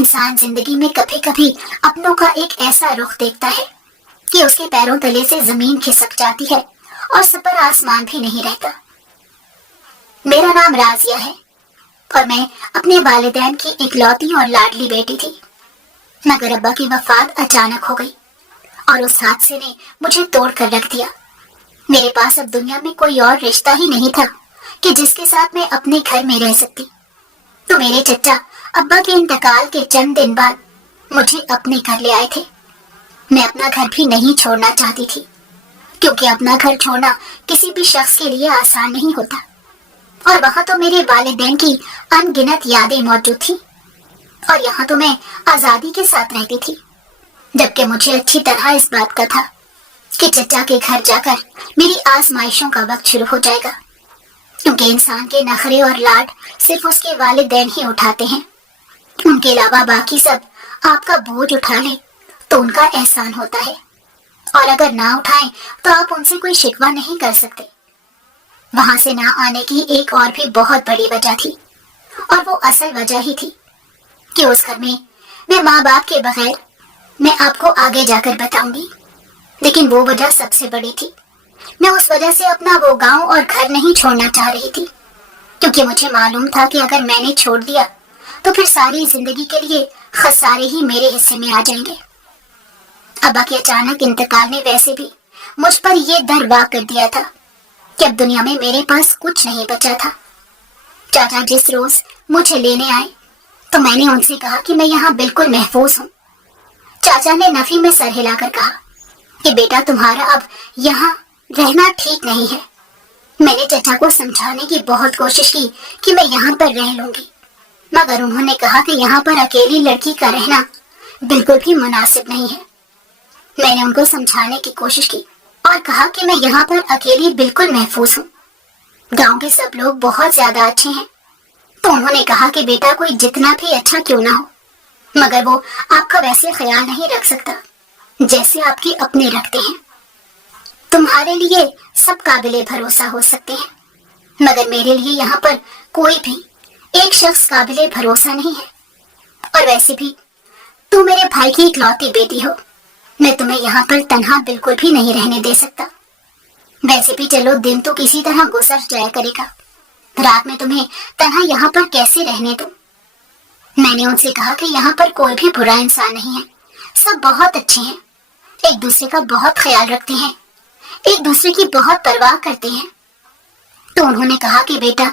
انسان زندگی میں کبھی کبھی اپنوں کا ایک ایسا رخ دیکھتا ہے کہ اس کے پیروں تلے سے زمین کھسک جاتی ہے اور سپر آسمان بھی نہیں رہتا۔ میرا نام رازیہ ہے اور میں اپنے والدین کی اکلوتی اور لاڈلی بیٹی تھی، مگر ابا کی وفات اچانک ہو گئی اور اس حادثے نے مجھے توڑ کر رکھ دیا۔ میرے پاس اب دنیا میں کوئی اور رشتہ ہی نہیں تھا کہ جس کے ساتھ میں اپنے گھر میں رہ سکتی۔ تو میرے چچا ابا کے انتقال کے چند دن بعد مجھے اپنے گھر لے آئے تھے۔ میں اپنا گھر بھی نہیں چھوڑنا چاہتی تھی، کیونکہ اپنا گھر چھوڑنا کسی بھی شخص کے لیے آسان نہیں ہوتا، اور وہاں تو میرے والدین کی ان گنت یادیں موجود تھیں، اور یہاں تو میں آزادی کے ساتھ رہتی تھی، جبکہ مجھے اچھی طرح اس بات کا تھا کہ چچا کے گھر جا کر میری آزمائشوں کا وقت شروع ہو جائے گا، کیونکہ انسان کے نخرے اور لاڈ صرف اس کے والدین ہی اٹھاتے ہیں۔ ان کے علاوہ باقی سب آپ کا بوجھ اٹھا لیں تو ان کا احسان ہوتا ہے، اور اگر نہ اٹھائیں تو آپ ان سے کوئی شکوہ نہیں کر سکتے۔ وہاں سے نہ آنے کی ایک اور بھی بہت بڑی وجہ تھی، اور وہ اصل وجہ ہی تھی کہ اس گھر میں ماں باپ کے بغیر، میں آپ کو آگے جا کر بتاؤں گی، لیکن وہ وجہ سب سے بڑی تھی۔ میں اس وجہ سے اپنا وہ گاؤں اور گھر نہیں چھوڑنا چاہ رہی تھی، کیونکہ مجھے معلوم تھا کہ اگر میں نے چھوڑ دیا تو پھر ساری زندگی کے لیے خسارے ہی میرے حصے میں آ جائیں گے۔ ابا کے اچانک انتقال نے ویسے بھی مجھ پر یہ ڈر وا کر دیا تھا کہ اب دنیا میں میرے پاس کچھ نہیں بچا تھا۔ چاچا جس روز مجھے لینے آئے تو میں نے ان سے کہا کہ میں یہاں بالکل محفوظ ہوں۔ چاچا نے نفی میں سر ہلا کر کہا کہ بیٹا تمہارا اب یہاں رہنا ٹھیک نہیں ہے۔ میں نے چچا کو سمجھانے کی بہت کوشش کی کہ میں یہاں پر رہ لوں گی، مگر انہوں نے کہا کہ یہاں پر اکیلی لڑکی کا رہنا بالکل بھی مناسب نہیں ہے۔ میں نے ان کو سمجھانے کی کوشش کی اور کہا کہ میں یہاں پر اکیلی بالکل محفوظ ہوں، گاؤں کے سب لوگ بہت زیادہ اچھے ہیں۔ تو انہوں نے کہا کہ بیٹا کوئی جتنا بھی اچھا کیوں نہ ہو، مگر وہ آپ کا ویسے خیال نہیں رکھ سکتا جیسے آپ کے اپنے رکھتے ہیں۔ تمہارے لیے سب قابل بھروسہ ہو سکتے ہیں، مگر میرے لیے یہاں پر کوئی بھی ایک شخص قابل بھروسہ نہیں ہے، اور ویسے بھی تم میرے بھائی کی اکلوتی بیٹی ہو، میں تمہیں یہاں پر تنہا بالکل بھی نہیں رہنے دے سکتا۔ ویسے بھی چلو دن تو کسی طرح گزر جایا کرے گا، رات میں تمہیں تنہا یہاں پر کیسے رہنے دوں؟ میں نے ان سے کہا کہ یہاں پر کوئی بھی برا انسان نہیں ہے، سب بہت اچھے ہیں، ایک دوسرے کا بہت خیال رکھتے ہیں، ایک دوسرے کی بہت پرواہ کرتے ہیں۔ تو انہوں نے کہا کہ بیٹا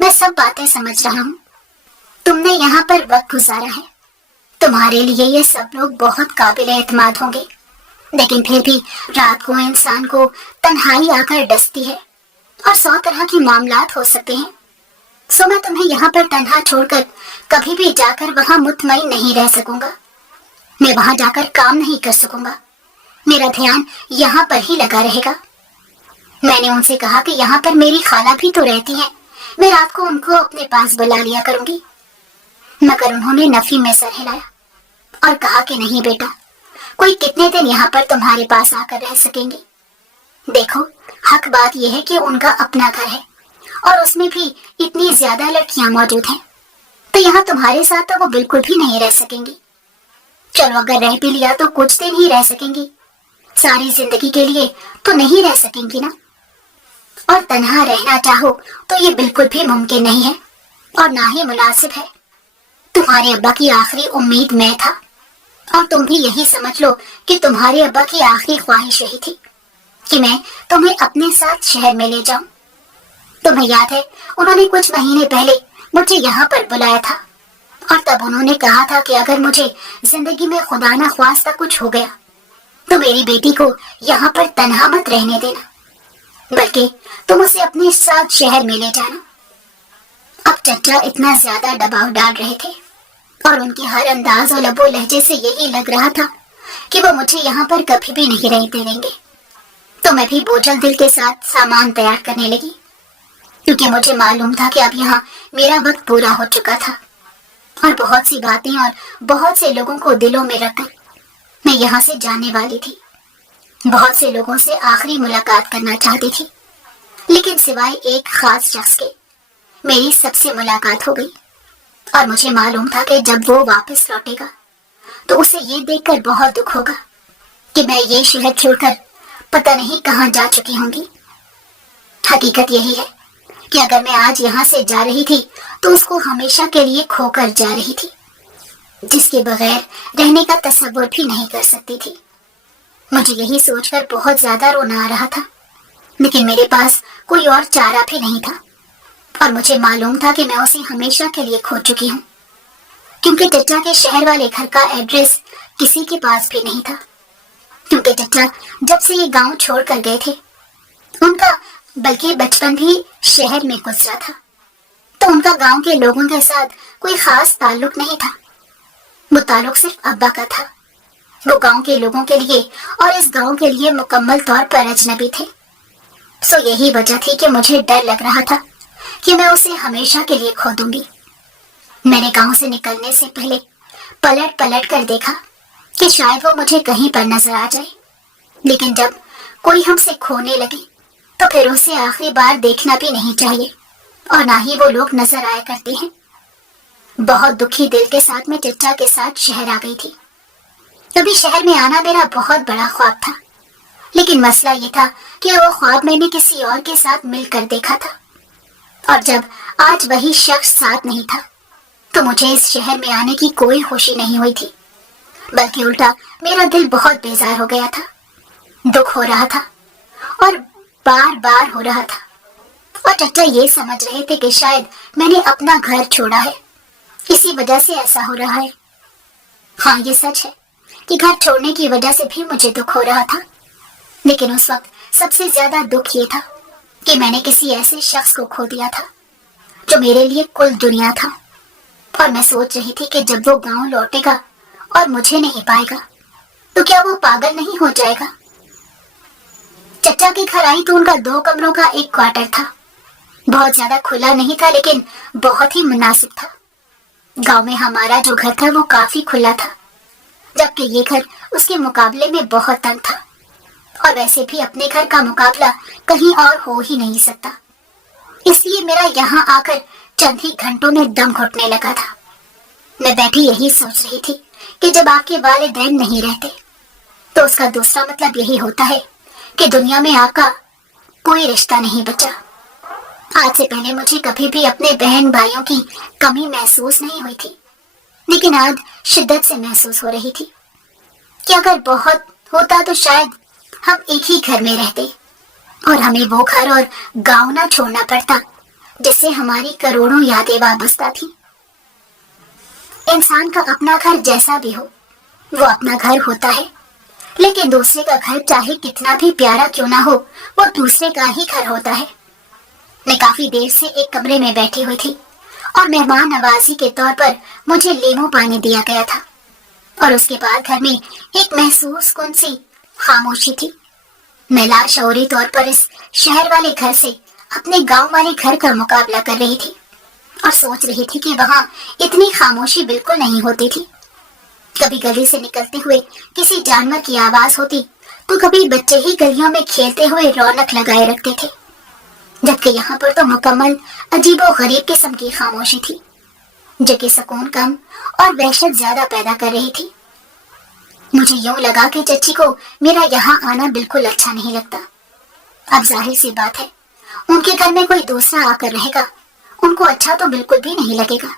میں سب باتیں سمجھ رہا ہوں، تم نے یہاں پر وقت گزارا ہے، تمہارے لیے یہ سب لوگ بہت قابل اعتماد ہوں گے، لیکن پھر بھی رات کو انسان کو تنہائی آ کر ڈستی ہے اور 100 طرح کے معاملات ہو سکتے ہیں۔ سو میں تمہیں یہاں پر تنہا چھوڑ کر کبھی بھی جا کر وہاں مطمئن نہیں رہ سکوں گا، میں وہاں جا کر کام نہیں کر سکوں گا، میرا دھیان یہاں پر ہی لگا رہے گا۔ میں نے ان سے کہا کہ یہاں پر میری خالہ بھی تو رہتی ہیں، میں رات کو ان کو اپنے پاس بلا لیا کروں گی، مگر انہوں نے نفی میں سر ہلایا اور کہا کہ نہیں بیٹا، کوئی کتنے دن یہاں پر تمہارے پاس آ کر رہ سکیں گے؟ دیکھو حق بات یہ ہے کہ ان کا اپنا گھر ہے اور اس میں بھی اتنی زیادہ لڑکیاں موجود ہیں، تو یہاں تمہارے ساتھ تو وہ بالکل بھی نہیں رہ سکیں گی۔ چلو اگر رہ بھی لیا تو کچھ دن ہی رہ سکیں گی، ساری زندگی کے لیے تو نہیں رہ سکیں گی نا، اور تنہا رہنا چاہو تو یہ بالکل بھی ممکن نہیں ہے اور نہ ہی مناسب ہے۔ تمہارے ابا کی آخری امید میں تھا، اور تم بھی یہی سمجھ لو کہ تمہارے ابا کی آخری خواہش یہی تھی کہ میں تمہیں اپنے ساتھ شہر میں لے جاؤں۔ تمہیں یاد ہے انہوں نے کچھ مہینے پہلے مجھے یہاں پر بلایا تھا، اور تب انہوں نے کہا تھا کہ اگر مجھے زندگی میں خدا نہ خواستہ کچھ ہو گیا تو میری بیٹی کو یہاں پر تنہا مت رہنے دینا، بلکہ تم اسے اپنے ساتھ شہر میں لے جانا۔ اب چچا اتنا زیادہ دباؤ ڈال رہے تھے اور ان کے ہر انداز و لب و لہجے سے یہی لگ رہا تھا کہ وہ مجھے یہاں پر کبھی بھی نہیں رہنے دیں گے۔ تو میں بھی بوجھل دل کے ساتھ سامان تیار کرنے لگی، کیونکہ مجھے معلوم تھا کہ اب یہاں میرا وقت پورا ہو چکا تھا، اور بہت سی باتیں اور بہت سے لوگوں کو دلوں میں رکھ کر میں یہاں سے جانے والی تھی۔ بہت سے لوگوں سے آخری ملاقات کرنا چاہتی تھی، لیکن سوائے ایک خاص شخص کے میری سب سے ملاقات ہو گئی، اور مجھے معلوم تھا کہ جب وہ واپس لوٹے گا تو اسے یہ دیکھ کر بہت دکھ ہوگا کہ میں یہ شہر چھوڑ کر پتہ نہیں کہاں جا چکی ہوں گی۔ حقیقت یہی ہے کہ اگر میں آج یہاں سے جا رہی تھی تو اس کو ہمیشہ کے لیے کھو کر جا رہی تھی، جس کے بغیر رہنے کا تصور بھی نہیں کر سکتی تھی۔ مجھے یہی سوچ کر بہت زیادہ رونا آ رہا تھا، لیکن میرے پاس کوئی اور چارہ بھی نہیں تھا، اور مجھے معلوم تھا کہ میں اسے ہمیشہ کے لیے کھو چکی ہوں، کیونکہ چچا کے شہر والے گھر کا ایڈریس کسی کے پاس بھی نہیں تھا، کیونکہ چچا جب سے یہ گاؤں چھوڑ کر گئے تھے ان کا بلکہ بچپن بھی شہر میں گزرا تھا، تو ان کا گاؤں کے لوگوں کے ساتھ کوئی خاص تعلق نہیں تھا۔ وہ تعلق صرف ابا کا تھا۔ وہ گاؤں کے لوگوں کے لیے اور اس گاؤں کے لیے مکمل طور پر اجنبی تھے۔ سو یہی وجہ تھی کہ مجھے ڈر لگ رہا تھا کہ میں اسے ہمیشہ کے لیے کھو دوں گی۔ میں نے گاؤں سے نکلنے سے پہلے پلٹ پلٹ کر دیکھا کہ شاید وہ مجھے کہیں پر نظر آ جائے، لیکن جب کوئی ہم سے کھونے لگے تو پھر اسے آخری بار دیکھنا بھی نہیں چاہیے، اور نہ ہی وہ لوگ نظر آیا کرتے ہیں۔ بہت دکھی دل کے ساتھ میں چچا کے ساتھ شہر آ گئی تھی۔ کبھی شہر میں آنا میرا بہت بڑا خواب تھا، لیکن مسئلہ یہ تھا کہ وہ خواب میں نے کسی اور کے ساتھ مل کر دیکھا تھا، اور جب آج وہی شخص ساتھ نہیں تھا تو مجھے اس شہر میں آنے کی کوئی خوشی نہیں ہوئی تھی، بلکہ الٹا میرا دل بہت بیزار ہو گیا تھا، دکھ ہو رہا تھا اور بار بار ہو رہا تھا، اور چچا یہ سمجھ رہے تھے کہ شاید میں نے اپنا گھر چھوڑا ہے، اسی وجہ سے ایسا ہو رہا ہے۔ ہاں، یہ سچ ہے کہ گھر چھوڑنے کی وجہ سے بھی مجھے دکھ ہو رہا تھا، لیکن اس وقت سب سے زیادہ دکھ یہ تھا کہ میں نے کسی ایسے شخص کو کھو دیا تھا جو میرے لیے کل دنیا تھا، اور میں سوچ رہی تھی کہ جب وہ گاؤں لوٹے گا اور مجھے نہیں پائے گا تو کیا وہ پاگل نہیں ہو جائے گا۔ چچا کے گھر آئی تو ان کا 2 کمروں کا ایک کوارٹر تھا، بہت زیادہ کھلا نہیں تھا لیکن بہت ہی مناسب تھا۔ گاؤں میں ہمارا جو گھر تھا وہ کافی کھلا تھا، جبکہ یہ گھر اس کے مقابلے میں بہت تنگ تھا، اور ویسے بھی اپنے گھر کا مقابلہ کہیں اور ہو ہی نہیں سکتا، اس لیے میرا یہاں آ کر چند ہی گھنٹوں میں دم گھٹنے لگا تھا۔ میں بیٹھی یہی سوچ رہی تھی کہ جب آپ کے والدین نہیں رہتے تو اس کا دوسرا مطلب یہی ہوتا ہے کہ دنیا میں آپ کا کوئی رشتہ نہیں بچا۔ آج سے پہلے مجھے کبھی بھی اپنے بہن بھائیوں کی کمی محسوس نہیں ہوئی تھی، لیکن آج شدت سے محسوس ہو رہی تھی کہ اگر بہت ہوتا تو شاید ہم ایک ہی گھر میں رہتے اور ہمیں وہ گھر اور گاؤں نہ چھوڑنا پڑتا جس سے ہماری کروڑوں یادیں وابستہ تھیں۔ انسان کا اپنا گھر جیسا بھی ہو وہ اپنا گھر ہوتا ہے، لیکن دوسرے کا گھر چاہے کتنا بھی پیارا کیوں نہ ہو وہ دوسرے کا ہی گھر ہوتا ہے۔ میں کافی دیر سے ایک کمرے میں بیٹھی ہوئی تھی اور مہمان نوازی کے طور پر مجھے لیمو پانی دیا گیا تھا، اور اس کے بعد گھر میں ایک محسوس کن سی خاموشی تھی۔ میں لاشعوری طور پر اس شہر والے گھر سے اپنے گاؤں والے گھر کا مقابلہ کر رہی تھی اور سوچ رہی تھی کہ وہاں اتنی خاموشی بالکل نہیں ہوتی تھی۔ کبھی گلی سے نکلتے ہوئے کسی جانور کی آواز ہوتی تو کبھی بچے ہی گلیوں میں کھیلتے ہوئے رونق لگائے رکھتے تھے، جبکہ یہاں پر تو مکمل عجیب و غریب قسم کی خاموشی تھی جو کہ سکون کم اور وحشت زیادہ پیدا کر رہی تھی۔ مجھے یوں لگا کہ چچی کو میرا یہاں آنا بالکل اچھا نہیں لگتا۔ اب ظاہر سی بات ہے ان کے گھر میں کوئی دوسرا آ کر رہے گا، ان کو اچھا تو بالکل بھی نہیں لگے گا۔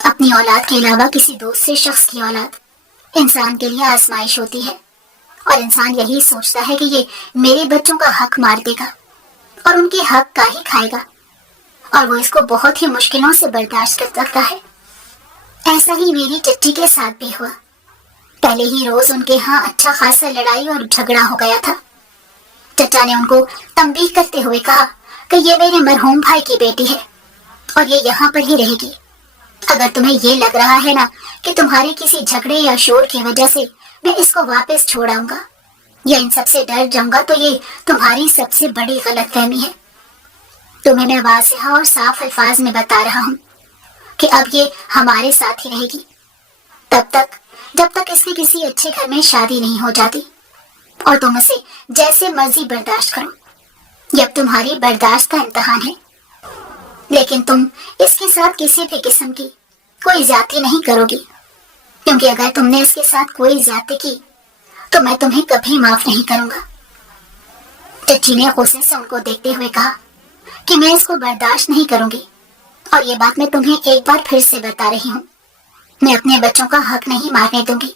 اپنی اولاد کے علاوہ کسی دوسرے شخص کی اولاد انسان کے لیے آزمائش ہوتی ہے، اور انسان یہی سوچتا ہے کہ یہ میرے بچوں کا حق مار دے گا اور ان کے حق کا ہی کھائے گا، اور وہ اس کو بہت ہی مشکلوں سے برداشت کر سکتا ہے۔ ایسا ہی میری چچی کے ساتھ بھی ہوا۔ پہلے ہی روز ان کے ہاں اچھا خاصا لڑائی اور جھگڑا ہو گیا تھا۔ چچا نے ان کو تنبیہ کرتے ہوئے کہا کہ یہ میرے مرحوم بھائی کی بیٹی ہے اور یہ یہاں پر ہی رہے گی۔ اگر تمہیں یہ لگ رہا ہے نا کہ تمہارے کسی جھگڑے یا شور کی وجہ سے میں اس کو واپس چھوڑ آؤں گا یا ان سب سے ڈر جاؤں گا تو یہ تمہاری سب سے بڑی غلط فہمی ہے۔ تمہیں میں واضح اور صاف الفاظ میں بتا رہا ہوں کہ اب یہ ہمارے ساتھ ہی رہے گی تب تک جب تک اس کی کسی اچھے گھر میں شادی نہیں ہو جاتی، اور تم اسے جیسے مرضی برداشت کرو، یہ اب تمہاری برداشت کا امتحان ہے۔ لیکن تم اس کے ساتھ کسی بھی قسم کی کوئی زیادتی نہیں کرو گی، کیونکہ اگر تم نے اس کے ساتھ کوئی زیادتی کی تو میں تمہیں کبھی معاف نہیں کروں گا۔ چچی نے غصے سے ان کو دیکھتے ہوئے کہا کہ میں اس کو برداشت نہیں کروں گی، اور یہ بات میں تمہیں ایک بار پھر سے بتا رہی ہوں، میں اپنے بچوں کا حق نہیں مارنے دوں گی۔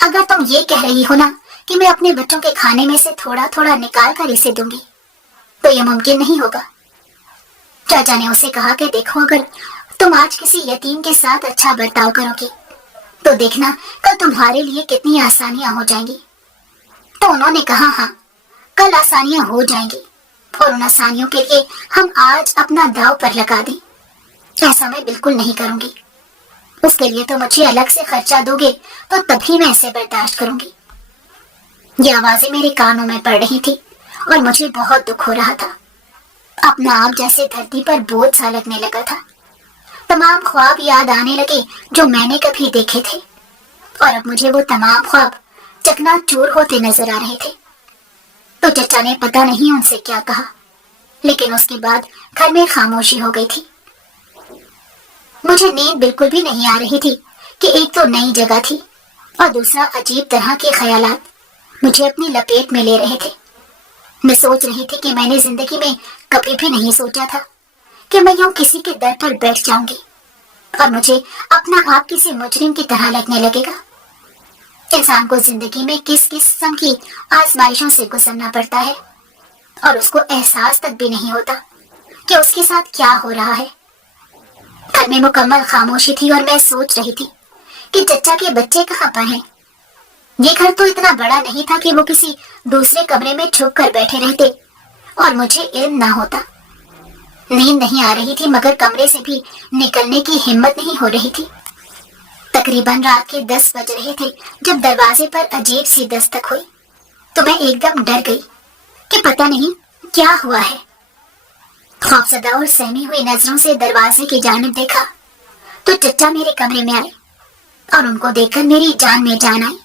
اگر تم یہ کہہ رہی ہو نا کہ میں اپنے بچوں کے کھانے میں سے تھوڑا تھوڑا نکال کر اسے دوں گی، تو یہ ممکن نہیں ہوگا۔ چاچا نے اسے کہا کہ دیکھو، اگر تم آج کسی یتیم کے ساتھ اچھا برتاؤ کرو گی تو دیکھنا کل تمہارے لیے کتنی آسانیاں ہو جائیں گی۔ تو انہوں نے کہا ہاں، کل آسانیاں ہو جائیں گی، اور ان آسانیوں کے لیے ہم آج اپنا داؤ پر لگا دیں۔ ایسا میں بالکل نہیں کروں گی، اس کے لیے تو مجھے الگ سے خرچہ دو گے تو تبھی میں اسے برداشت کروں گی۔ یہ آوازیں میرے کانوں میں پڑ رہی تھی اور مجھے بہت دکھ ہو رہا تھا۔ اپنا آپ جیسے دھرتی پر بوجھ سا لگنے لگا تھا۔ تمام خواب یاد آنے لگے جو میں نے کبھی دیکھے تھے، اور اب مجھے وہ تمام خواب چکنا چور ہوتے نظر آ رہے تھے۔ تو چچا نے پتہ نہیں ان سے کیا کہا، لیکن اس کے بعد گھر میں خاموشی ہو گئی تھی۔ مجھے نیند بالکل بھی نہیں آ رہی تھی کہ ایک تو نئی جگہ تھی اور دوسرا عجیب طرح کے خیالات مجھے اپنی لپیٹ میں لے رہے تھے۔ میں سوچ رہی تھی کہ میں نے زندگی میں کبھی بھی نہیں سوچا تھا کہ میں یوں کسی کے در پر بیٹھ جاؤں گی اور مجھے اپنا آپ کسی مجرم کی طرح لگنے لگے گا۔ انسان کو زندگی میں کس قسم کی آزمائشوں سے گزرنا پڑتا ہے اور اس کو احساس تک بھی نہیں ہوتا کہ اس کے ساتھ کیا ہو رہا ہے۔ گھر میں مکمل خاموشی تھی اور میں سوچ رہی تھی کہ چچا کے بچے کہاں پر ہیں۔ یہ گھر تو اتنا بڑا نہیں تھا کہ وہ کسی دوسرے کمرے میں چھپ کر بیٹھے رہتے اور مجھے علم نہ ہوتا۔ نیند نہیں آ رہی تھی مگر کمرے سے بھی نکلنے کی ہمت نہیں ہو رہی تھی۔ تقریباً رات کے 10 بج رہے تھے جب دروازے پر عجیب سی دستک ہوئی تو میں ایک دم ڈر گئی کہ پتہ نہیں کیا ہوا ہے۔ خوفزدہ اور سہمی ہوئی نظروں سے دروازے کی جانب دیکھا تو چچا میرے کمرے میں آئے اور ان کو دیکھ کر میری جان میں جان آئی۔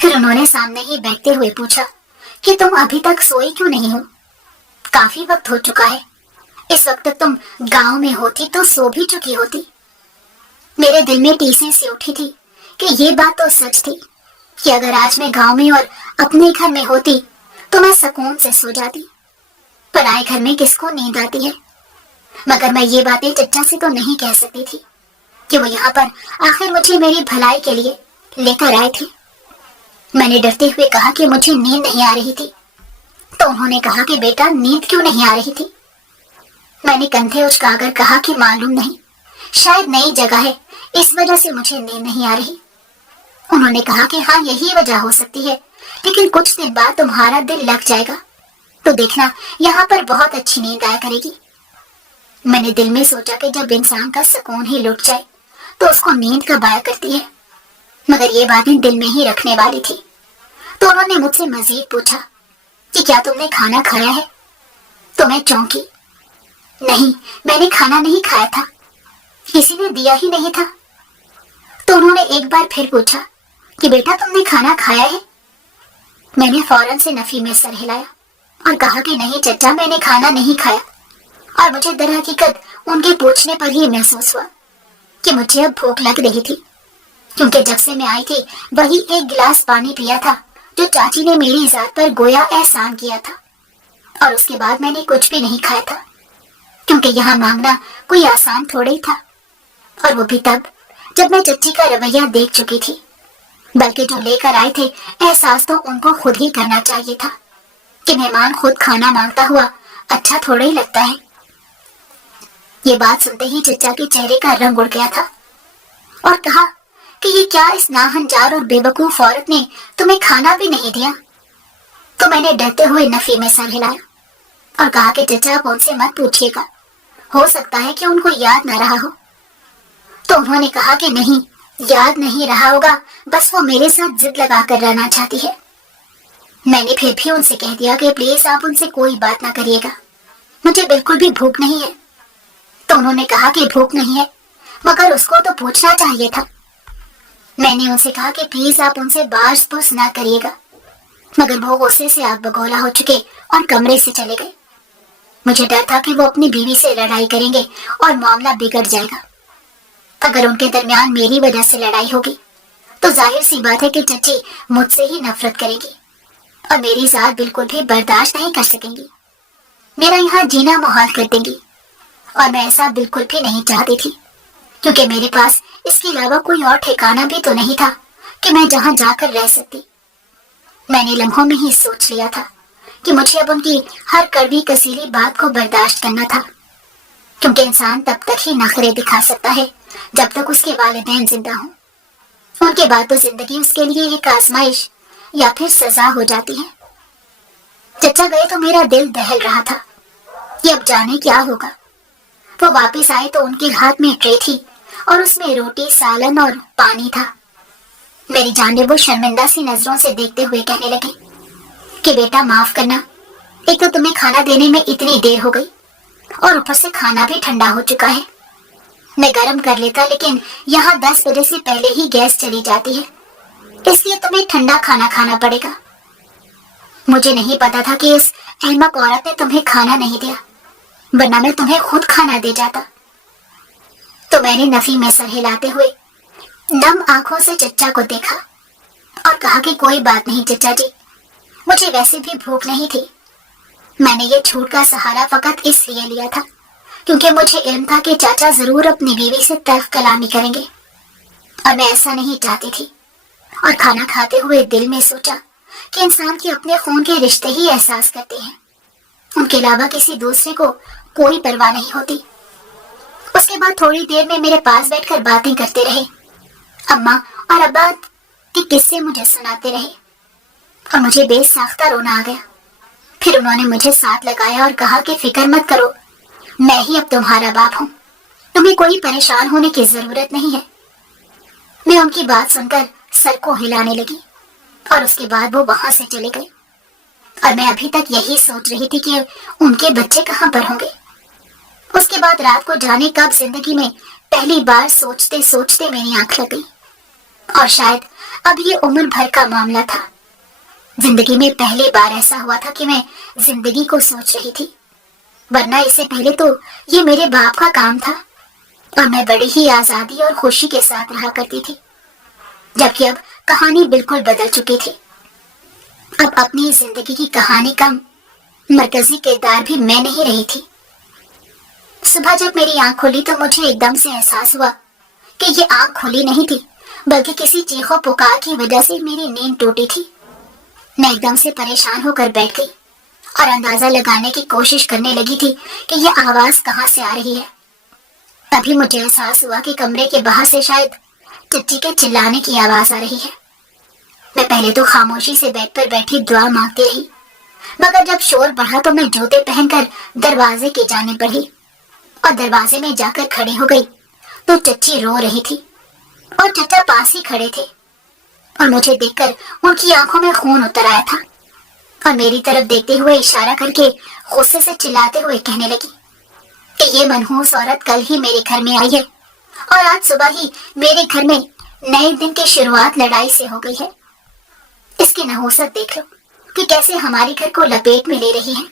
پھر انہوں نے سامنے ہی بیٹھتے ہوئے پوچھا کہ تم ابھی تک سوئی کیوں نہیں ہو؟ کافی وقت ہو چکا ہے، اس وقت تم گاؤں میں ہوتی تو سو بھی چکی ہوتی۔ میرے دل میں ٹیسیں سی اٹھی تھی کہ یہ بات تو سچ تھی کہ اگر آج میں گاؤں میں اور اپنے گھر میں ہوتی تو میں سکون سے سو جاتی۔ پرائے گھر میں کس کو نیند آتی ہے؟ مگر میں یہ باتیں چچا سے تو نہیں کہہ سکتی تھی کہ وہ یہاں پر آخر مجھے میری بھلائی کے لیے لے کر آئے تھے۔ میں نے ڈرتے ہوئے کہا کہ مجھے نیند نہیں آ رہی تھی، تو انہوں نے کہا کہ بیٹا نیند کیوں نہیں آ رہی تھی؟ میں نے کندھے اچکا کر کہا کہ معلوم نہیں، شاید نئی جگہ ہے اس وجہ سے مجھے نیند نہیں آ رہی۔ انہوں نے کہا کہ ہاں یہی وجہ ہو سکتی ہے، لیکن کچھ دن بعد تمہارا دل لگ جائے گا تو دیکھنا یہاں پر بہت اچھی نیند آیا کرے گی۔ میں نے دل میں سوچا کہ جب انسان کا سکون ہی لٹ جائے تو اس کو نیند کب آیا کرتی ہے، مگر یہ باتیں دل میں ہی رکھنے والی تھی۔ تو انہوں نے مجھ سے مزید پوچھا کہ کیا تم نے کھانا کھایا ہے؟ تو میں چونکی۔ نہیں، میں نے کھانا نہیں کھایا تھا، کسی نے دیا ہی نہیں تھا۔ تو انہوں نے ایک بار پھر پوچھا کہ بیٹا تم نے کھانا کھایا ہے؟ میں نے فوراً سے نفی میں سر ہلایا اور کہا کہ نہیں چچا، میں نے کھانا نہیں کھایا، اور مجھے در حقیقت ان کے پوچھنے پر ہی محسوس ہوا کہ مجھے اب بھوک لگ رہی تھی، کیونکہ جب سے میں آئی تھی وہی ایک گلاس پانی پیا تھا جو چاچی نے میری ذات پر گویا احسان کیا تھا، اور اس کے بعد میں نے کچھ بھی نہیں کھایا تھا، کیونکہ یہاں مانگنا کوئی آسان تھوڑا ہی تھا، اور وہ بھی تب جب میں چچی کا رویہ دیکھ چکی تھی۔ بلکہ جو لے کر آئے تھے احساس تو ان کو خود ہی کرنا چاہیے تھا کہ مہمان خود کھانا مانگتا ہوا اچھا تھوڑا ہی لگتا ہے۔ یہ بات سنتے ہی چچا کے چہرے کا رنگ اڑ گیا تھا اور کہا کہ یہ کیا اس ناہنجار اور بے وقوف عورت نے تمہیں کھانا بھی نہیں دیا؟ تو میں نے ڈرتے ہوئے نفی میں سر ہلایا اور کہا کہ چچا آپ ان سے مت پوچھیے گا، ہو سکتا ہے کہ ان کو یاد نہ رہا ہو۔ تو انہوں نے کہا کہ نہیں، یاد نہیں رہا ہوگا، بس وہ میرے ساتھ ضد لگا کر رہنا چاہتی ہے۔ میں نے پھر بھی ان سے کہہ دیا کہ پلیز آپ ان سے کوئی بات نہ کریے گا، مجھے بالکل بھی بھوک نہیں ہے۔ تو انہوں نے کہا کہ بھوک نہیں ہے مگر اس کو تو پوچھنا چاہیے تھا۔ میں نے ان سے کہا کہ پلیز آپ ان سے باز پرس نہ کریے گا، مگر وہ غصے سے آگ بگولا ہو چکے اور کمرے سے چلے گئے۔ مجھے ڈر تھا کہ وہ اپنی بیوی سے لڑائی کریں گے اور معاملہ بگڑ جائے گا۔ اگر ان کے درمیان میری وجہ سے لڑائی ہوگی تو ظاہر سی بات ہے کہ چچی مجھ سے ہی نفرت کریں گی اور میری ذات بالکل بھی برداشت نہیں کر سکیں گی، میرا یہاں جینا محال کر دیں گی، اور میں ایسا بالکل بھی نہیں چاہتی تھی، کیونکہ میرے پاس اس کے علاوہ کوئی اور ٹھکانہ بھی تو نہیں تھا کہ میں جہاں جا کر رہ سکتی۔ میں نے لمحوں میں ہی سوچ لیا تھا کہ مجھے اب ان کی ہر کڑوی کسیلی بات کو برداشت کرنا تھا، کیونکہ انسان تب تک ہی نخرے دکھا سکتا ہے جب تک اس کے والدین زندہ ہوں۔ ان کے بعد تو زندگی اس کے لیے ایک آزمائش یا پھر سزا ہو جاتی ہے۔ چچا گئے تو میرا دل دہل رہا تھا کہ اب جانے کیا ہوگا۔ وہ واپس آئے تو ان کے ہاتھ میں ٹرے تھی اور اس میں روٹی، سالن اور پانی تھا۔ میری جانب وہ شرمندہ سی نظروں سے دیکھتے ہوئے کہنے لگے کہ بیٹا معاف کرنا، ایک تو تمہیں کھانا دینے میں اتنی دیر ہو گئی اور اوپر سے کھانا بھی ٹھنڈا ہو چکا ہے۔ میں گرم کر لیتا، لیکن یہاں 10 بجے سے پہلے ہی گیس چلی جاتی ہے، اس لیے تمہیں ٹھنڈا کھانا کھانا پڑے گا۔ مجھے نہیں پتا تھا کہ اس احمق عورت نے تمہیں کھانا نہیں دیا، ورنہ میں تمہیں خود کھانا دے جاتا۔ تو میں نے نفی میں سر ہلاتے ہوئے نم آنکھوں سے چچا کو دیکھا اور کہا کہ کوئی بات نہیں چچا جی، مجھے ویسے بھی بھوک نہیں تھی، میں نے یہ چھوٹ کا سہارا فقط اس لیے لیا تھا کیونکہ مجھے علم تھا کہ چاچا ضرور اپنی بیوی سے تلخ کلامی کریں گے، اور میں ایسا نہیں چاہتی تھی۔ اور کھانا کھاتے ہوئے دل میں سوچا کہ انسان کے اپنے خون کے رشتے ہی احساس کرتے ہیں، ان کے علاوہ کسی دوسرے کو کوئی پرواہ نہیں ہوتی۔ اس کے بعد تھوڑی دیر میں میرے پاس بیٹھ کر باتیں کرتے رہے، اماں اور ابا کے قصے مجھے سناتے رہے اور مجھے بے ساختہ رونا آ گیا۔ پھر انہوں نے مجھے ساتھ لگایا اور کہا کہ فکر مت کرو، میں ہی اب تمہارا باپ ہوں، تمہیں کوئی پریشان ہونے کی ضرورت نہیں ہے۔ میں ان کی بات سن کر سر کو ہلانے لگی اور اس کے بعد وہ وہاں سے چلے گئے، اور میں ابھی تک یہی سوچ رہی تھی کہ ان کے بچے کہاں پر ہوں گے۔ اس کے بعد رات کو جانے کب زندگی میں پہلی بار سوچتے سوچتے میری آنکھ لگ گئی، اور شاید اب یہ عمر بھر کا معاملہ تھا۔ زندگی میں پہلی بار ایسا ہوا تھا کہ میں زندگی کو سوچ رہی تھی، ورنہ اس سے پہلے تو یہ میرے باپ کا کام تھا اور میں بڑی ہی آزادی اور خوشی کے ساتھ رہا کرتی تھی، جبکہ اب کہانی بالکل بدل چکی تھی۔ اب اپنی زندگی کی کہانی کا مرکزی کردار بھی میں نہیں رہی تھی۔ صبح جب میری آنکھ کھلی تو مجھے ایک دم سے احساس ہوا کہ یہ آنکھ کھلی نہیں تھی، بلکہ کسی چیخ و پکار کی وجہ سے میری نیند ٹوٹی تھی۔ میں ایک دم سے پریشان ہو کر بیٹھ گئی اور اندازہ لگانے کی کوشش کرنے لگی تھی کہ یہ آواز کہاں سے آ رہی ہے۔ تبھی مجھے احساس ہوا کہ کمرے کے باہر سے شاید چچی کے چلانے کی آواز آ رہی ہے۔ میں پہلے تو خاموشی سے بیڈ پر بیٹھی دعا مانگتی رہی، مگر جب شور بڑھا تو میں جوتے پہن کر دروازے کی جانب بڑھی اور دروازے میں جا کر کھڑی ہو گئی تو چچی رو رہی تھی اور چچا پاس ہی کھڑے تھے، اور مجھے دیکھ کر ان کی آنکھوں میں خون اتر آیا تھا اور میری طرف دیکھتے ہوئے اشارہ کر کے غصے سے چلاتے ہوئے کہنے لگی کہ یہ منحوس عورت کل ہی میرے گھر میں آئی ہے اور آج صبح ہی میرے گھر میں نئے دن کی شروعات لڑائی سے ہو گئی ہے۔ اس کی نحوست دیکھ لو کہ کیسے ہمارے گھر کو لپیٹ میں لے رہی ہے۔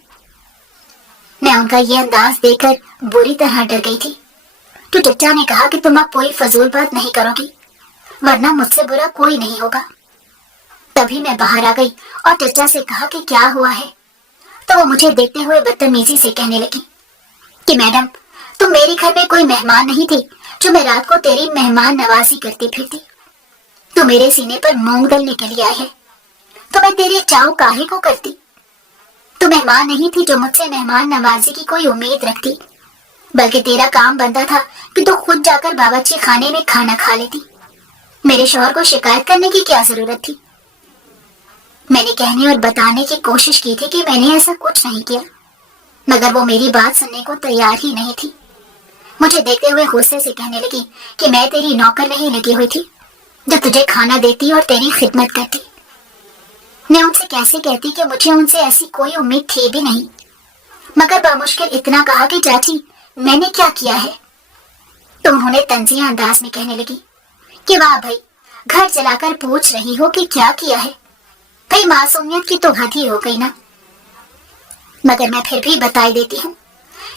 میں ان کا یہ انداز دیکھ کر بری طرح ڈر گئی تھی، تو چچا نے کہا کہ تم اب کوئی فضول بات نہیں کرو گی، ورنہ مجھ سے برا کوئی نہیں ہوگا۔ تبھی میں باہر آ گئی اور چچا سے کہا کہ کیا ہوا ہے، تو وہ مجھے دیکھتے ہوئے بدتمیزی سے کہنے لگی کہ میڈم تم میرے گھر میں کوئی مہمان نہیں تھی جو میں رات کو تیری مہمان نوازی کرتی پھرتی، تو میرے سینے پر مونگ ڈلنے کے لیے آئی ہے، تو میں تیرے چاؤ کاہے کو کرتی؟ تو مہمان نہیں تھی جو مجھ سے مہمان نوازی کی کوئی امید رکھتی، بلکہ تیرا کام بنتا تھا کہ تو خود جا کر باورچی خانے میں کھانا کھا لیتی، میرے شوہر کو شکایت کرنے کی کیا ضرورت تھی؟ میں نے کہنے اور بتانے کی کوشش کی تھی کہ میں نے ایسا کچھ نہیں کیا، مگر وہ میری بات سننے کو تیار ہی نہیں تھی۔ مجھے دیکھتے ہوئے غصے سے کہنے لگی کہ میں تیری نوکر نہیں لگی ہوئی تھی جو تجھے کھانا دیتی اور تیری خدمت کرتی۔ میں ان سے کیسے کہتی کہ مجھے ان سے ایسی کوئی امید تھی بھی نہیں، مگر بامشکل اتنا کہا کہ چاچی میں نے کیا کیا ہے؟ تو انہوں نے طنزیہ انداز میں کہنے لگی کہ واہ بھائی، گھر چلا کر پوچھ رہی ہو کہ کیا کیا ہے؟ بھائی معصومیت کی تو حد ہی ہو گئی نا۔ مگر میں پھر بھی بتائی دیتی ہوں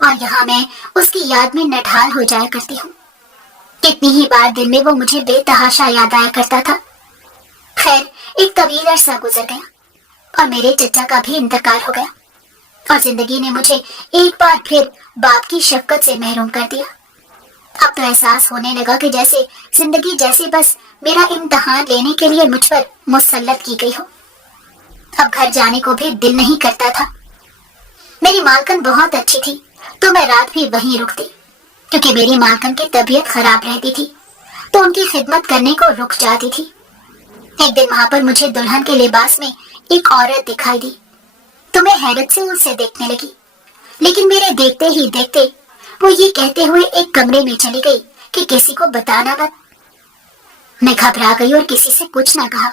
اور یہاں میں اس کی یاد میں نڈھال ہو جایا کرتی ہوں۔ کتنی ہی بار دن میں وہ مجھے بے تحاشا یاد آیا کرتا تھا۔ خیر، ایک طویل عرصہ گزر گیا اور میرے چچا کا بھی انتقال ہو گیا، اور زندگی نے مجھے ایک بار پھر باپ کی شفقت سے محروم کر دیا۔ اب تو احساس ہونے لگا کہ جیسے زندگی جیسے بس میرا امتحان لینے کے لیے مجھ پر مسلط کی گئی ہو۔ اب گھر جانے کو بھی دل نہیں کرتا تھا۔ میری مالکن بہت اچھی تھی تو میں رات بھی وہیں رکتی، کیونکہ میری مالکن کی طبیعت خراب رہتی تھی تو ان کی خدمت کرنے کو رک جاتی تھی۔ ایک دن وہاں پر مجھے دلہن کے لباس میں ایک عورت دکھائی دی تو میں حیرت سے اسے دیکھنے لگی، لیکن میرے دیکھتے ہی دیکھتے وہ یہ کہتے ہوئے ایک کمرے میں چلی گئی کہ کسی کو بتانا مت۔ میں گھبرا گئی اور کسی سے کچھ نہ کہا۔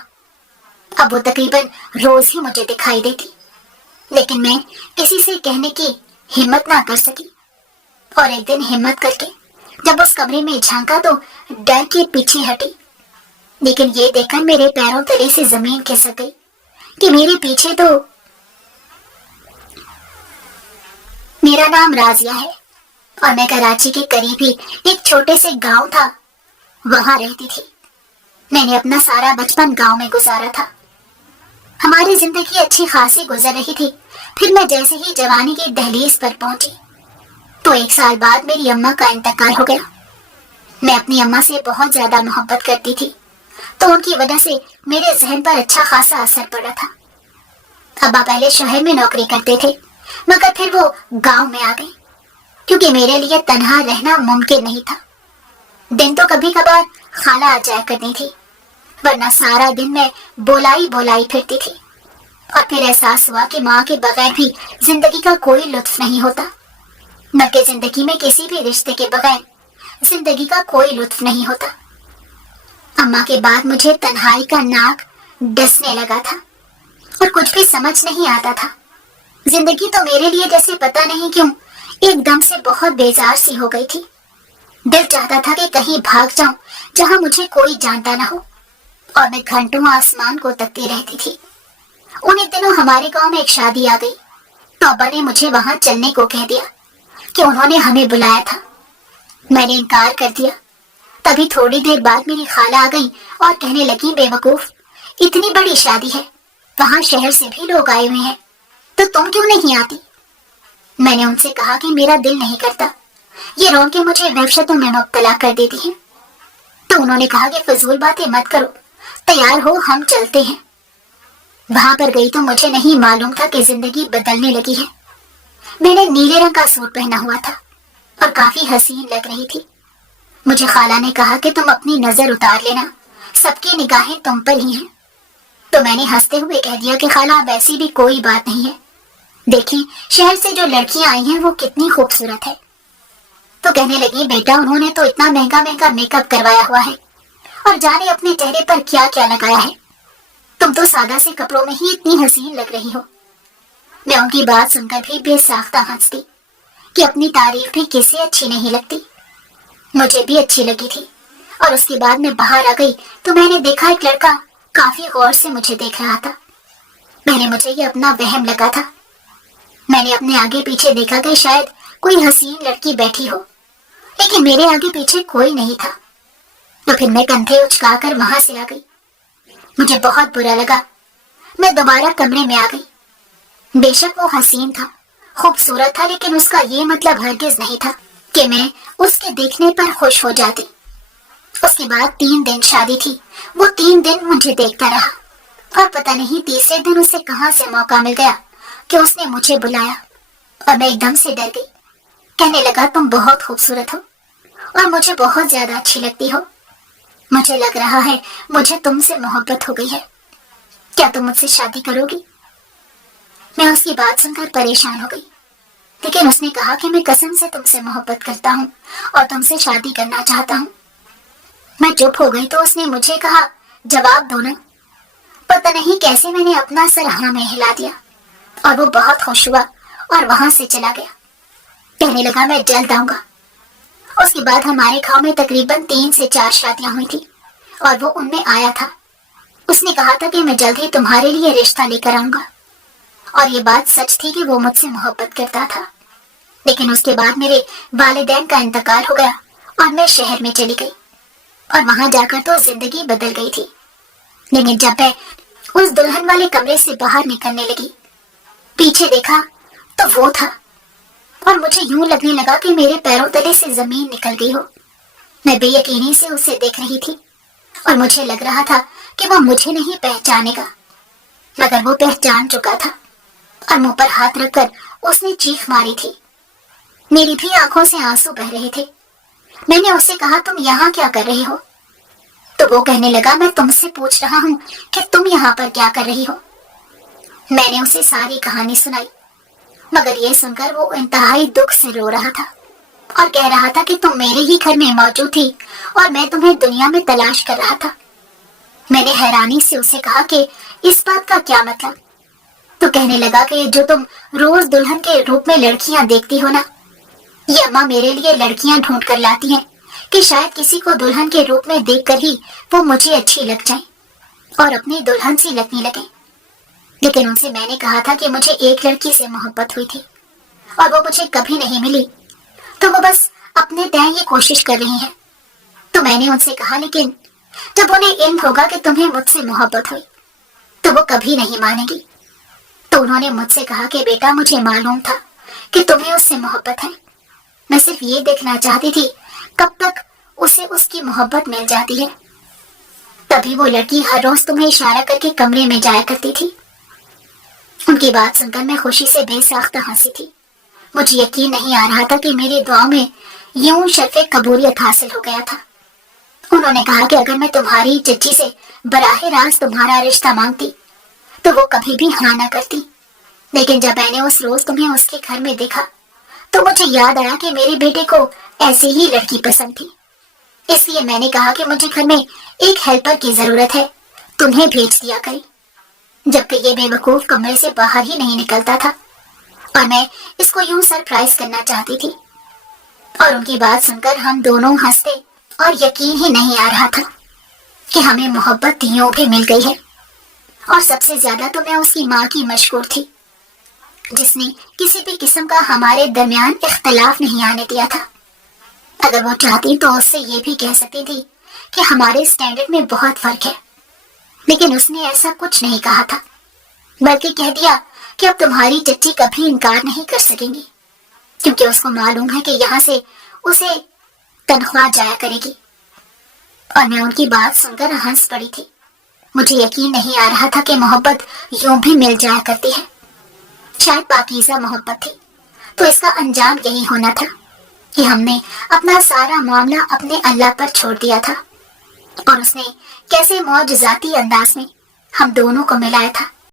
اب وہ تقریباً روز ہی مجھے دکھائی دیتی، لیکن میں کسی سے کہنے کی ہمت نہ کر سکی، اور ایک دن ہمت کر کے جب اس کمرے میں جھانکا تو ڈر کے پیچھے ہٹی، لیکن یہ دیکھ کر میرے پیروں تلے سے زمین کھسک گئی کہ میرے پیچھے تو میرا نام رازیہ ہے اور میں کراچی کے قریب ہی ایک چھوٹے سے گاؤں تھا وہاں رہتی تھی۔ میں نے اپنا سارا بچپن گاؤں میں گزارا تھا۔ ہماری زندگی اچھی خاصی گزر رہی تھی۔ پھر میں جیسے ہی جوانی کی دہلیز پر پہنچی تو 1 سال بعد میری اماں کا انتقال ہو گیا۔ میں اپنی اماں سے بہت زیادہ محبت کرتی تھی تو ان کی وجہ سے میرے ذہن پر اچھا خاصا اثر پڑا تھا۔ ابا پہلے شہر میں نوکری کرتے تھے، مگر پھر وہ گاؤں میں آ گئے کیونکہ میرے لیے تنہا رہنا ممکن نہیں تھا۔ دن تو کبھی کبھار خالہ آ جایا کرنی تھی، ورنہ سارا دن میں بولائی بولائی پھرتی تھی۔ اور پھر احساس ہوا کہ ماں کے بغیر بھی زندگی کا کوئی لطف نہیں ہوتا، بلکہ زندگی میں کسی بھی رشتے کے بغیر زندگی کا کوئی لطف نہیں ہوتا۔ اماں کے بعد مجھے تنہائی کا ناک ڈسنے لگا تھا اور کچھ بھی سمجھ نہیں آتا تھا۔ زندگی تو میرے لیے جیسے پتہ نہیں کیوں ایک دم سے بہت بیزار سی ہو گئی تھی۔ دل چاہتا تھا کہ کہیں بھاگ جاؤں جہاں مجھے کوئی جانتا نہ ہو، اور میں گھنٹوں آسمان کو تکتی رہتی تھی۔ انہیں دنوں ہمارے گاؤں میں ایک شادی آ گئی تو ابا نے مجھے وہاں چلنے کو کہہ دیا کہ انہوں نے ہمیں بلایا تھا۔ میں نے انکار کر دیا۔ تبھی تھوڑی دیر بعد میری خالہ آ گئی اور کہنے لگی، بے وقوف، اتنی بڑی شادی ہے، وہاں شہر سے بھی لوگ آئے ہوئے ہیں، تو تم کیوں نہیں آتی؟ میں نے ان سے کہا کہ میرا دل نہیں کرتا، یہ رونقیں مجھے وحشتوں میں مبتلا کر دیتی ہیں۔ تو انہوں نے کہا کہ فضول باتیں مت کرو، تیار ہو ہم چلتے ہیں۔ وہاں پر گئی تو مجھے نہیں معلوم تھا کہ زندگی بدلنے لگی ہے۔ میں نے نیلے رنگ کا سوٹ پہنا ہوا تھا اور کافی حسین لگ رہی تھی۔ مجھے خالہ نے کہا کہ تم اپنی نظر اتار لینا، سب کی نگاہیں تم پر ہی ہیں۔ تو میں نے ہنستے ہوئے کہہ دیا کہ خالہ اب ایسی بھی کوئی بات نہیں ہے، دیکھیں شہر سے جو لڑکیاں آئی ہیں وہ کتنی خوبصورت ہے۔ تو کہنے لگی، بیٹا انہوں نے تو اتنا مہنگا مہنگا میک اپ کروایا ہوا ہے اور جانے اپنے چہرے پر کیا کیا لگایا ہے، تم تو سادہ سے کپڑوں میں ہی اتنی حسین لگ رہی ہو۔ میں ان کی بات سن کر بھی بے ساختہ ہنستی کہ اپنی تعریف بھی کسی اچھی نہیں لگتی۔ مجھے بھی اچھی لگی تھی، اور اس کے بعد میں باہر آ گئی تو میں نے دیکھا ایک لڑکا کافی غور سے مجھے دیکھ رہا تھا۔ پہلے مجھے یہ اپنا وہم لگا تھا۔ میں نے اپنے آگے پیچھے دیکھا کہ شاید کوئی حسین لڑکی بیٹھی ہو، لیکن میرے آگے پیچھے کوئی نہیں تھا۔ تو پھر میں کندھے اچکا کر وہاں سے آ گئی۔ مجھے بہت برا لگا۔ میں دوبارہ کمرے میں آ گئی۔ بے شک وہ حسین تھا، خوبصورت تھا، لیکن اس کا یہ مطلب ہرگز نہیں تھا کہ میں اس کے دیکھنے پر خوش ہو جاتی۔ اس کے بعد 3 دن شادی تھی، وہ 3 دن مجھے دیکھتا رہا، اور پتہ نہیں تیسرے دن اسے کہاں سے موقع مل گیا کہ اس نے مجھے بلایا، اور میں ایک دم سے ڈر گئی۔ کہنے لگا، تم بہت خوبصورت ہو اور مجھے بہت زیادہ اچھی لگتی ہو، مجھے لگ رہا ہے مجھے تم سے محبت ہو گئی ہے، کیا تم مجھ سے شادی کرو گی؟ میں اس کی بات سن کر پریشان ہو گئی، لیکن اس نے کہا کہ میں قسم سے تم سے محبت کرتا ہوں اور تم سے شادی کرنا چاہتا ہوں۔ میں چپ ہو گئی تو اس نے مجھے کہا، جواب دو نا۔ پتہ نہیں کیسے میں نے اپنا سر ہاں میں ہلا دیا، اور وہ بہت خوش ہوا اور وہاں سے چلا گیا۔ کہنے لگا، میں جلد آؤں گا۔ اس کے بعد ہمارے گاؤں میں تقریباً 3 سے 4 شادیاں ہوئی تھی، اور وہ ان میں آیا تھا۔ اس نے کہا تھا کہ میں جلد ہی تمہارے لیے رشتہ لے کر آؤں گا، اور یہ بات سچ تھی کہ وہ مجھ سے محبت کرتا تھا۔ لیکن اس کے بعد میرے والدین کا انتقال ہو گیا اور میں شہر میں چلی گئی، اور وہاں جا کر تو زندگی بدل گئی تھی۔ لیکن جب میں اس دلہن والے کمرے سے باہر نکلنے لگی، پیچھے دیکھا تو وہ تھا، اور مجھے یوں لگنے لگا کہ میرے پیروں تلے سے زمین نکل گئی ہو۔ میں بے یقینی سے اسے دیکھ رہی تھی، اور مجھے لگ رہا تھا کہ وہ مجھے نہیں پہچانے گا، مگر وہ پہچان چکا تھا، اور منہ پر ہاتھ رکھ کر اس نے چیخ ماری تھی۔ میری بھی آنکھوں سے آنسو بہ رہے تھے۔ میں نے اس سے کہا، تم یہاں کیا کر رہی ہو؟ تو وہ کہنے لگا، میں تم سے پوچھ رہا ہوں کہ تم یہاں پر کیا کر رہی ہو۔ میں نے اسے ساری کہانی سنائی، مگر یہ سن کر وہ انتہائی دکھ سے رو رہا تھا اور کہہ رہا تھا کہ تم میرے ہی گھر میں موجود تھی اور میں تمہیں دنیا میں تلاش کر رہا تھا۔ میں نے حیرانی سے اسے کہا کہ اس بات کا کیا مطلب؟ تو کہنے لگا کہ جو تم روز دلہن کے روپ میں لڑکیاں دیکھتی ہو نا، یہ اماں میرے لیے لڑکیاں ڈھونڈ کر لاتی ہیں کہ شاید کسی کو دلہن کے روپ میں دیکھ کر ہی وہ مجھے اچھی لگ جائیں اور اپنی دلہن سی لگنے لگیں۔ لیکن ان سے میں نے کہا تھا کہ مجھے ایک لڑکی سے محبت ہوئی تھی اور وہ مجھے کبھی نہیں ملی، تو وہ بس اپنے تئیں یہ کوشش کر رہی ہیں۔ تو میں نے ان سے کہا، لیکن جب انہیں علم ہوگا کہ تمہیں مجھ سے محبت ہوئی تو وہ کبھی نہیں مانیں گی۔ تو انہوں نے مجھ سے کہا کہ بیٹا، مجھے معلوم تھا کہ تمہیں اس سے محبت ہے، میں صرف یہ دیکھنا چاہتی تھی کب تک اسے اس کی محبت مل جاتی ہے۔ تبھی وہ لڑکی ہر روز تمہیں اشارہ کر کے کمرے میں جایا کرتی تھی۔ ان کی بات سن کر میں خوشی سے بے ساختہ ہنسی تھی۔ مجھے یقین نہیں آ رہا تھا کہ میری دعاؤں میں یوں شرف قبولیت حاصل ہو گیا تھا۔ انہوں نے کہا کہ اگر میں تمہاری چچی سے براہ راست تمہارا رشتہ مانگتی تو وہ کبھی بھی ہاں نہ کرتی، لیکن جب میں نے اس روز تمہیں اس کے گھر میں دیکھا تو مجھے یاد آیا کہ میرے بیٹے کو ایسی ہی لڑکی پسند تھی، اس لیے میں نے کہا کہ مجھے گھر میں ایک ہیلپر کی ضرورت ہے، تمہیں بھیج دیا کرے، جبکہ یہ بے وقوف کمرے سے باہر ہی نہیں نکلتا تھا، اور میں اس کو یوں سرپرائز کرنا چاہتی تھی۔ اور ان کی بات سن کر ہم دونوں ہنستے اور یقین ہی نہیں آ رہا تھا کہ ہمیں محبت یوں بھی مل گئی ہے۔ اور سب سے زیادہ تو میں اس کی ماں کی مشکور تھی، جس نے کسی بھی قسم کا ہمارے درمیان اختلاف نہیں آنے دیا تھا۔ اگر وہ چاہتی تو اس سے یہ بھی کہہ سکتی تھی کہ ہمارے سٹینڈرڈ میں بہت فرق ہے، لیکن اس نے ایسا کچھ نہیں کہا تھا، بلکہ کہہ دیا کہ اب تمہاری چچی کبھی انکار نہیں کر سکیں گی، کیونکہ اس کو معلوم ہے کہ یہاں سے اسے تنخواہ جایا کرے گی۔ اور میں ان کی بات سن کر ہنس پڑی تھی۔ مجھے یقین نہیں آ رہا تھا کہ محبت یوں بھی مل جایا کرتی ہے۔ شاید پاکیزہ محبت تھی، تو اس کا انجام یہی ہونا تھا کہ ہم نے اپنا سارا معاملہ اپنے اللہ پر چھوڑ دیا تھا، اور اس نے کیسے معجزاتی انداز میں ہم دونوں کو ملایا تھا۔